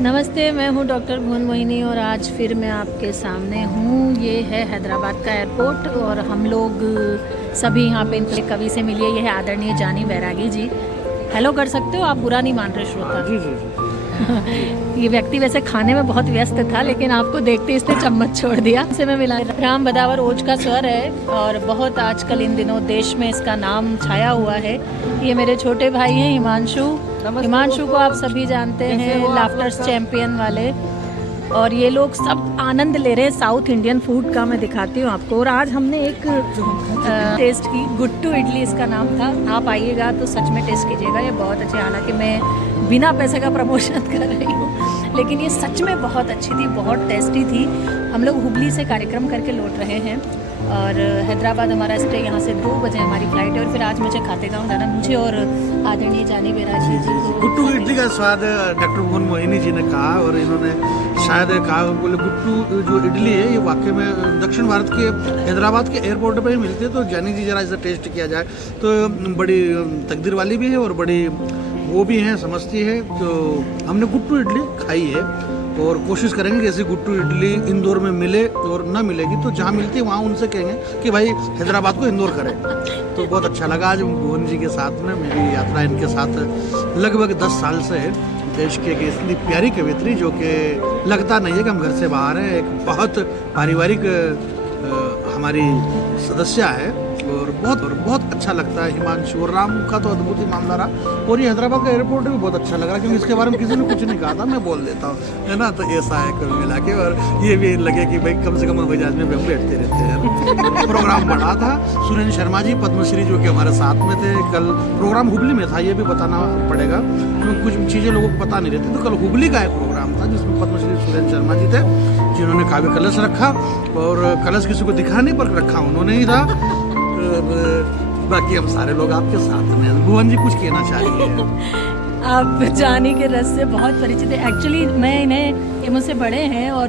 नमस्ते, मैं हूँ डॉक्टर भुवन मोहिनी और आज फिर मैं आपके सामने हूँ। ये है हैदराबाद का एयरपोर्ट और हम लोग सभी यहाँ पे इनके कवि से मिलिए। ये है आदरणीय जानी बैरागी जी। हेलो कर सकते हो आप, बुरा नहीं मान रहे श्रोता? जी जी जी। ये व्यक्ति वैसे खाने में बहुत व्यस्त था, लेकिन आपको देखते इसने चम्मच छोड़ दिया। इसे मैं मिला राम बदावर ओज का स्वर है और बहुत आजकल इन दिनों देश में इसका नाम छाया हुआ है। ये मेरे छोटे भाई हैं हिमांशु को आप सभी जानते हैं, लाफ्टर्स चैंपियन वाले। और ये लोग सब आनंद ले रहे हैं साउथ इंडियन फूड का। मैं दिखाती हूँ आपको। और आज हमने एक टेस्ट की, गुट्टू इडली इसका नाम था। आप आइएगा तो सच में टेस्ट कीजिएगा, ये बहुत अच्छी। हालांकि मैं बिना पैसे का प्रमोशन कर रही हूँ, लेकिन ये सच में बहुत अच्छी थी, बहुत टेस्टी थी। हम लोग हुबली से कार्यक्रम करके लौट रहे हैं और हैदराबाद हमारा स्टे, यहाँ से 2 बजे हमारी फ्लाइट है। और फिर आज मुझे खाते गाँव जाना, मुझे और आदरणीय जानी बैरागी जी को। गुट्टू इडली का स्वाद डॉक्टर भुवन मोहिनी जी ने कहा और इन्होंने शायद कहा, बोले गुट्टू जो इडली है ये वाकई में दक्षिण भारत के हैदराबाद के एयरपोर्ट पे ही मिलती है। तो जानी जी जरा इसे टेस्ट किया जाए तो बड़ी तकदीर वाली भी है और बड़ी वो भी है, समझती है। तो हमने गुट्टू इडली खाई है और कोशिश करेंगे कि ऐसी गुट्टू इडली इंदौर में मिले, और ना मिलेगी तो जहाँ मिलती है वहाँ उनसे कहेंगे कि भाई हैदराबाद को इंदौर करें। तो बहुत अच्छा लगा आज भुवन जी के साथ में। मेरी यात्रा इनके साथ लगभग 10 साल से है। देश की एक इतनी प्यारी कवित्री जो कि लगता नहीं है कि हम घर से बाहर हैं। एक बहुत पारिवारिक हमारी सदस्य है और बहुत अच्छा लगता है। हिमांशु और राम का तो अद्भुत ही मामला रहा। और ये हैदराबाद का एयरपोर्ट भी बहुत अच्छा लग रहा है, क्योंकि इसके बारे में किसी ने कुछ नहीं कहा था, मैं बोल देता हूँ, है ना। तो ऐसा है कुल मिला के। और ये भी लगे कि भाई कम से कम हवाई जहाज में हम बैठते रहते हैं। प्रोग्राम बढ़ा था। सुरेंद्र शर्मा जी पद्मश्री जो कि हमारे साथ में थे। कल प्रोग्राम हुबली में था, ये भी बताना पड़ेगा क्योंकि कुछ चीज़ें लोगों को पता नहीं रहती। तो कल हुबली का एक प्रोग्राम था जिसमें पद्मश्री सुरेंद्र शर्मा जी थे, जिन्होंने काव्य कलश रखा। और कलश किसी को दिखाने पर रखा उन्होंने ही था। बाकी हम सारे लोग आपके साथ में। भुवन जी कुछ कहना चाहिए? आप जानी के रस से बहुत परिचित है। एक्चुअली मैं इन्हें, ये मुझसे बड़े हैं और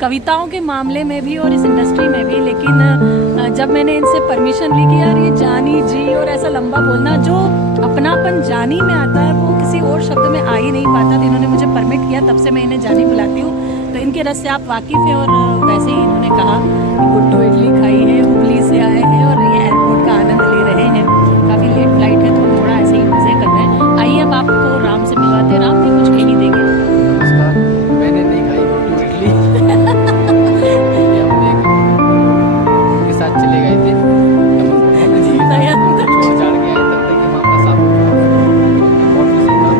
कविताओं के मामले में भी और इस इंडस्ट्री में भी। लेकिन जब मैंने इनसे परमिशन ली कि यार ये जानी जी और ऐसा लंबा बोलना, जो अपनापन जानी में आता है वो किसी और शब्द में आ ही नहीं पाता, तो इन्होंने मुझे परमिट किया, तब से मैं इन्हें जानी बुलाती हूँ। तो इनके रस से आप वाकिफ़ हैं। और वैसे ही इन्होंने कहा कि गुट्टू इडली खाई है, हुबली से आए हैं और ये एयरपोर्ट का आनंद ले रहे हैं। काफ़ी लेट फ्लाइट है तो हम थोड़ा ऐसे ही मज़े कर रहे हैं। आइए अब आपको राम से मिलवाते हैं। राम भी कुछ कह ही देंगे। नमस्कार, मैंने नहीं खाई गुट्टू इडली। हम एक के साथ चले गए थे, छोड़ छाड़ के आए, तब तक कि मामला साफ हो गया। कॉफी से काम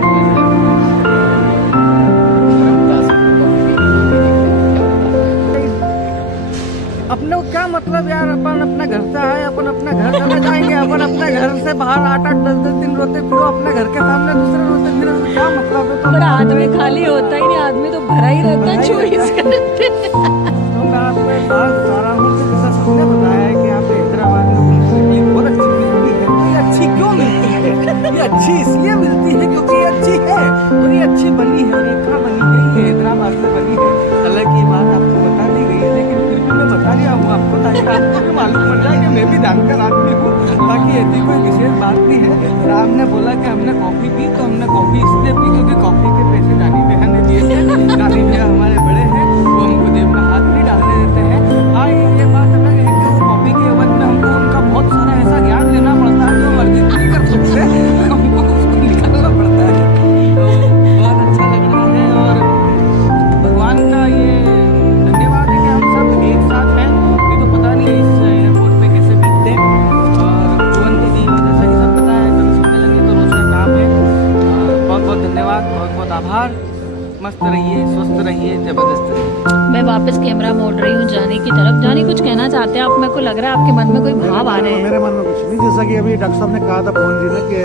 गरम ग्लास कॉफी पीनी क्या होता। अपने को क्या मतलब यार, अपन अपना घर से आए, अपन अपना घर चले जाएंगे। अपन अपने घर से बाहर 8-8, 10-10 दिन रोते फिरो, अपने घर के सामने दूसरे रोते फिरो, क्या मतलब है? पर आदमी खाली होता ही नहीं, आदमी तो भरा ही रहता है 24 घंटे। तो मैं आपको एक बात बता रहा हूँ कि जैसा सबने बताया है कि यहाँ पे हैदराबाद में इडली बहुत अच्छी मिलती है। ये अच्छी क्यों मिलती है? ये अच्छी इसलिए मिलती है क्योंकि ये अच्छी है और ये अच्छी बनी है। और ये कहाँ बनी है? ये हैदराबाद में बनी है। हालांकि ये बात आपको बता दी गई है, लेकिन फिर भी मैं बता रहा हूँ आपको, ताकि आपको भी मालूम पड़ जाए कि मैं भी जानकार आदमी हूँ। बाकी ऐसी कोई विशेष बात नहीं है। राम ने बोला कि हमने कॉफ़ी पी, तो हमने कॉफ़ी इसलिए पी क्योंकि कॉफ़ी के पैसे जानी भैया ने दिए थे। जानी भैया हमारे बड़े हैं, वो हमको जेब में हाथ नहीं डालने देते हैं। हाँ, ये बात अलग है कि वो कॉफ़ी के एवज में हमको उनका बहुत सारा ऐसा ज्ञान लेना पड़ता है जो मर्जी नहीं कर सकते, हमको उसको निकालना पड़ता है। तो बहुत अच्छा लग रहा है और भगवान का ये धन्यवाद है कि हम सब एक साथ हैं। ये तो पता नहीं इस एयरपोर्ट पे कैसे बीतते। और भुवन दीदी जैसा कि सब पता है, कभी सुनने लगे तो रोज का काम है। बहुत बहुत धन्यवाद, बहुत बहुत आभार। मस्त रहिए, स्वस्थ रहिए, जबरदस्त रहिए। मैं वापस कैमरा मोड़ रही हूँ जानी की तरफ। जानी कुछ कहना चाहते हैं आप? मेरे को लग रहा है आपके मन में कोई भाव आ रहे हैं। मेरे मन में कुछ नहीं। जैसा कि अभी डॉक्टर साहब ने कहा था भुवन जी ने कि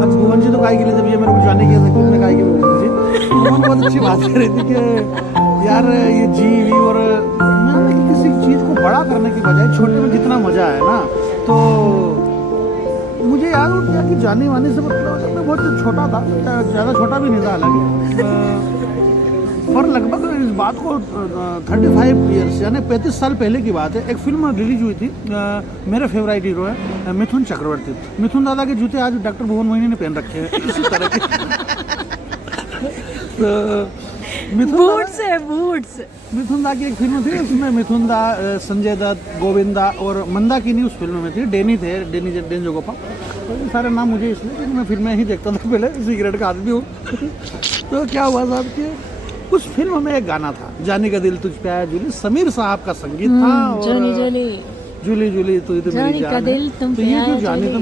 अब भुवन जी तो काय के लिए, जब ये मेरे को जाने की सकती है काय के भुवन जी, उन्होंने बहुत अच्छी बात कह रही थी कि यार ये जीवी और मैंने कि किसी चीज़ को बड़ा करने की बजाय छोटे में जितना मजा है ना। तो मुझे याद हो गया कि जाने वाने से मतलब जब मैं बहुत छोटा था, ज़्यादा छोटा भी नहीं था हालांकि, और लगभग इस बात को 35 ईयर्स यानी 35 साल पहले की बात है। एक फिल्म रिलीज हुई थी, मेरे फेवरेट हीरो है मिथुन चक्रवर्ती। मिथुन दादा के जूते आज डॉक्टर भुवन मोहिनी ने पहन रखे हैं, इसी तरह के। तो मिथुन दा- बूट्स है बूट्स। मिथुन दा की एक फिल्म थी, उसमें मिथुन दा, संजय दत्त, गोविंदा और मंदाकिनी उस फिल्म में थी। डेनी थे, डेनी जोगोपा। तो ये सारे नाम मुझे इसलिए क्योंकि मैं फिल्में ही देखता था पहले, सिगरेट का आदमी हूँ। तो क्या हुआ साहब कि उस फिल्म में एक गाना था, जाने का दिल तुझ पे आया जूली, समीर साहब का संगीत था। और जोली जोली जूली जूली तू तो मेरी जाने का जान दिल है। तुम तो पे ये जो आया जानी, जूली। तो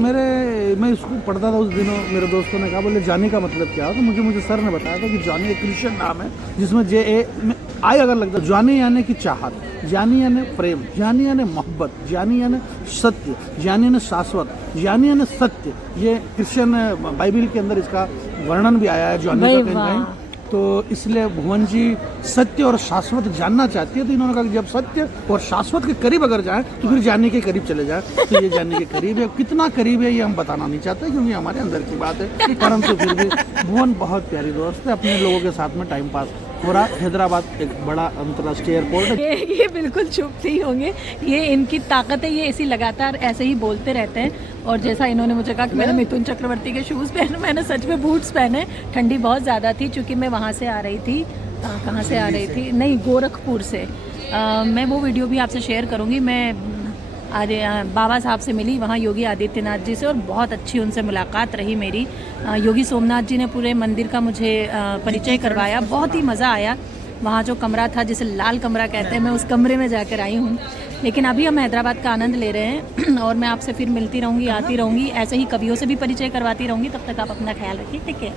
मैं इसको पढ़ता था उस दिनों, मेरे दोस्तों ने कहा बोले जानी का मतलब क्या है, तो मुझे सर ने बताया था कि जानी एक क्रिश्चियन नाम है जिसमें आई अगर लगता है। जानी यानी कि चाहत, जानी यानी प्रेम, जानी यानी मोहब्बत, जानी यानी सत्य, जानी यानी शाश्वत, जानी यानी सत्य। ये क्रिश्चियन बाइबल के अंदर इसका वर्णन भी आया है जानी का कहीं वाह। कहीं। तो इसलिए भुवन जी सत्य और शाश्वत जानना चाहती है, तो इन्होंने कहा कि जब सत्य और शाश्वत के करीब अगर जाए तो फिर जानने के करीब चले जाए। तो ये जानने के करीब है, कितना करीब है ये हम बताना नहीं चाहते क्योंकि हमारे अंदर की बात है, परंतु फिर भी भुवन बहुत प्यारी दोस्त है, अपने लोगों के साथ में टाइम पास हो रहा। हैदराबाद एक बड़ा अंतर्राष्ट्रीय एयरपोर्ट है। ये बिल्कुल चुप नहीं होंगे, ये इनकी ताकत है, ये ऐसी लगातार ऐसे ही बोलते रहते हैं। और जैसा इन्होंने मुझे कहा कि मैंने मिथुन चक्रवर्ती के शूज़ पहने, मैंने सच में बूट्स पहने। ठंडी बहुत ज़्यादा थी क्योंकि मैं वहाँ से आ रही थी, कहाँ से आ रही थी, नहीं गोरखपुर से। मैं वो वीडियो भी आपसे शेयर करूँगी। मैं बाबा साहब से मिली वहाँ योगी आदित्यनाथ जी से, और बहुत अच्छी उनसे मुलाकात रही मेरी। योगी सोमनाथ जी ने पूरे मंदिर का मुझे परिचय करवाया, बहुत ही मज़ा आया। वहाँ जो कमरा था जिसे लाल कमरा कहते हैं, मैं उस कमरे में जाकर आई हूँ। लेकिन अभी हम हैदराबाद का आनंद ले रहे हैं और मैं आपसे फिर मिलती रहूँगी, आती रहूँगी, ऐसे ही कवियों से भी परिचय करवाती रहूँगी। तब तक आप अपना ख्याल रखिए, ठीक है।